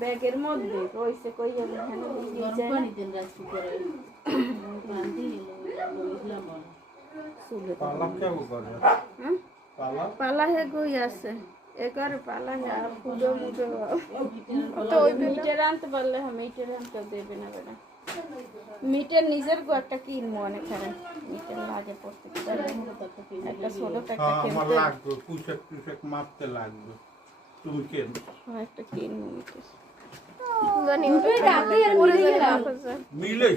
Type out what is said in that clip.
ব্যাগের মধ্যে কইছে কই যাবে পালা হে গই আছে একার পালা হে আর ফুটো মুটো তো ওই মিটার আনতে পারলে মিটার আনতে দেবে না বেটা মিটার নিজের গো একটা কিনবো অনেক খারাপ মিটার লাগে পড়তে একটা ছোট একটা কিনতে আমার লাগবে পুষক পুষক মাপতে লাগবে তুমি কেন একটা কিনবো মিটার মানে ওটা রাতে আর মিলে